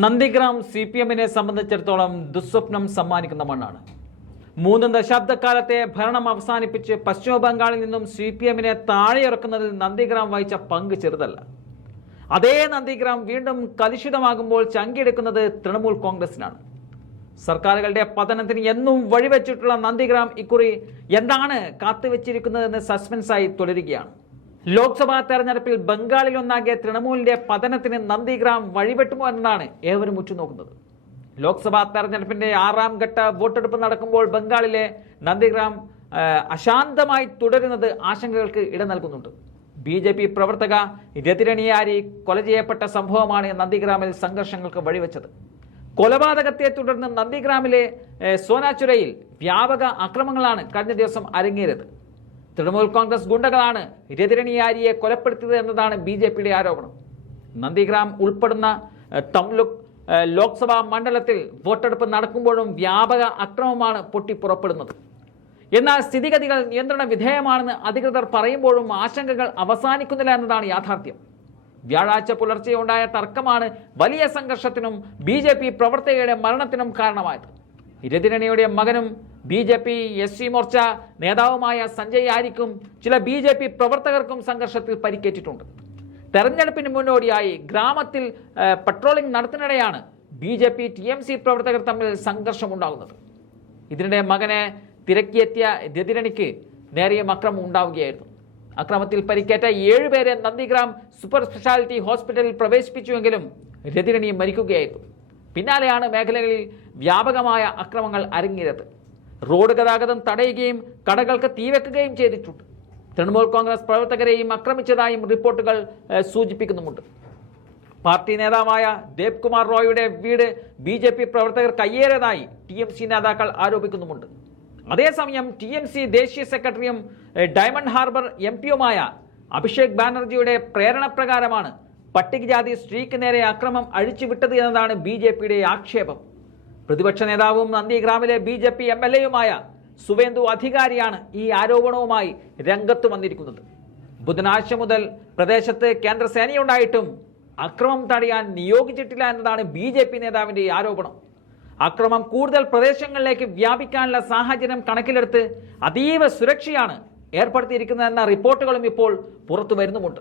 Nandigram C P എമ്മിനെ സംബന്ധിച്ചിടത്തോളം ദുസ്വപ്നം സമ്മാനിക്കുന്ന മണ്ണാണ്. മൂന്ന് ദശാബ്ദക്കാലത്തെ ഭരണം അവസാനിപ്പിച്ച് പശ്ചിമ ബംഗാളിൽ നിന്നും സി പി എമ്മിനെ താഴെയിറക്കുന്നതിൽ നന്ദിഗ്രാം വഹിച്ച പങ്ക് ചെറുതല്ല. അതേ നന്ദിഗ്രാം വീണ്ടും കലുഷിതമാകുമ്പോൾ ചങ്കിയെടുക്കുന്നത് തൃണമൂൽ കോൺഗ്രസിനാണ്. സർക്കാരുകളുടെ പതനത്തിന് എന്നും വഴിവെച്ചിട്ടുള്ള നന്ദിഗ്രാം ഇക്കുറി എന്താണ് കാത്തുവെച്ചിരിക്കുന്നതെന്ന് സസ്പെൻസായി തുടരുകയാണ്. ലോക്സഭാ തെരഞ്ഞെടുപ്പിൽ ബംഗാളിൽ ഒന്നാകെ തൃണമൂലിന്റെ പതനത്തിന് നന്ദിഗ്രാം വഴിപെട്ടുമോ എന്നതാണ് ഏവരും ഉറ്റുനോക്കുന്നത്. ലോക്സഭാ തെരഞ്ഞെടുപ്പിന്റെ ആറാം ഘട്ട വോട്ടെടുപ്പ് നടക്കുമ്പോൾ ബംഗാളിലെ നന്ദിഗ്രാം അശാന്തമായി തുടരുന്നത് ആശങ്കകൾക്ക് ഇട നൽകുന്നുണ്ട്. ബി ജെ പി പ്രവർത്തക രതിരണിയാരി കൊല ചെയ്യപ്പെട്ട സംഭവമാണ് നന്ദിഗ്രാമിൽ സംഘർഷങ്ങൾക്ക് വഴിവെച്ചത്. കൊലപാതകത്തെ തുടർന്ന് നന്ദിഗ്രാമിലെ സോനാചുരയിൽ വ്യാപക അക്രമങ്ങളാണ് കഴിഞ്ഞ ദിവസം അരങ്ങേറിയത്. തൃണമൂൽ കോൺഗ്രസ് ഗുണ്ടകളാണ് രതിരണിയാരിയെ കൊലപ്പെടുത്തിയത് എന്നതാണ് ബി ജെ പിയുടെ ആരോപണം. നന്ദിഗ്രാം ഉൾപ്പെടുന്ന തംലുക് ലോക്സഭാ മണ്ഡലത്തിൽ വോട്ടെടുപ്പ് നടക്കുമ്പോഴും വ്യാപക അക്രമമാണ് പൊട്ടിപ്പുറപ്പെടുന്നത്. എന്നാൽ സ്ഥിതിഗതികൾ നിയന്ത്രണ വിധേയമാണെന്ന് അധികൃതർ പറയുമ്പോഴും ആശങ്കകൾ അവസാനിക്കുന്നില്ല എന്നതാണ് യാഥാർത്ഥ്യം. വ്യാഴാഴ്ച പുലർച്ചെ ഉണ്ടായ തർക്കമാണ് വലിയ സംഘർഷത്തിനും ബി ജെ പി പ്രവർത്തകയുടെ മരണത്തിനും കാരണമായത്. രതിരണിയുടെ മകനും B J P S C Morcha നേതാവുമായ സഞ്ജയ് ആരിക്കും ചില ബി ജെ പി പ്രവർത്തകർക്കും സംഘർഷത്തിൽ പരിക്കേറ്റിട്ടുണ്ട്. തെരഞ്ഞെടുപ്പിന് മുന്നോടിയായി ഗ്രാമത്തിൽ patrolling നടത്തുന്നിടെയാണ് B J P T M C പ്രവർത്തകർ തമ്മിൽ സംഘർഷമുണ്ടാകുന്നത്. ഇതിനിടെ മകനെ തിരക്കിയെത്തിയ രതിരണിക്ക് നേരെയും അക്രമം ഉണ്ടാവുകയായിരുന്നു. അക്രമത്തിൽ പരിക്കേറ്റ ഏഴുപേരെ നന്ദിഗ്രാം സൂപ്പർ സ്പെഷ്യാലിറ്റി ഹോസ്പിറ്റലിൽ പ്രവേശിപ്പിച്ചുവെങ്കിലും രതിരണി മരിക്കുകയായിരുന്നു. പിന്നാലെയാണ് മേഖലകളിൽ വ്യാപകമായ അക്രമങ്ങൾ അരങ്ങേറത് റോഡ് ഗതാഗതം തടയുകയും കടകൾക്ക് തീവെക്കുകയും ചെയ്തിട്ടുണ്ട്. തൃണമൂൽ കോൺഗ്രസ് പ്രവർത്തകരെയും ആക്രമിച്ചതായും റിപ്പോർട്ടുകൾ സൂചിപ്പിക്കുന്നുമുണ്ട്. പാർട്ടി നേതാവായ ദേബ് കുമാർ റോയുടെ വീട് ബി ജെ പി പ്രവർത്തകർ കയ്യേറിയതായി ടി എം സി നേതാക്കൾ ആരോപിക്കുന്നുമുണ്ട്. അതേസമയം ടി എം സി ദേശീയ സെക്രട്ടറിയും ഡയമണ്ട് ഹാർബർ എം പിയുമായ അഭിഷേക് ബാനർജിയുടെ പ്രേരണപ്രകാരമാണ് പട്ടികജാതി സ്ത്രീക്ക് നേരെ അക്രമം അഴിച്ചുവിട്ടത് എന്നതാണ് ബി ജെ പിയുടെ ആക്ഷേപം. പ്രതിപക്ഷ നേതാവും നന്ദിഗ്രാമിലെ B J P M L എയുമായ Suvendu അധികാരിയാണ് ഈ ആരോപണവുമായി രംഗത്ത് വന്നിരിക്കുന്നത്. ബുധനാഴ്ച മുതൽ പ്രദേശത്ത് കേന്ദ്ര സേനയുണ്ടായിട്ടും അക്രമം തടയാൻ നിയോഗിച്ചിട്ടില്ല എന്നതാണ് ബി ജെ പി നേതാവിന്റെ ആരോപണം. അക്രമം കൂടുതൽ പ്രദേശങ്ങളിലേക്ക് വ്യാപിക്കാനുള്ള സാഹചര്യം കണക്കിലെടുത്ത് അതീവ സുരക്ഷയാണ് ഏർപ്പെടുത്തിയിരിക്കുന്നതെന്ന റിപ്പോർട്ടുകളും ഇപ്പോൾ പുറത്തു വരുന്നുമുണ്ട്.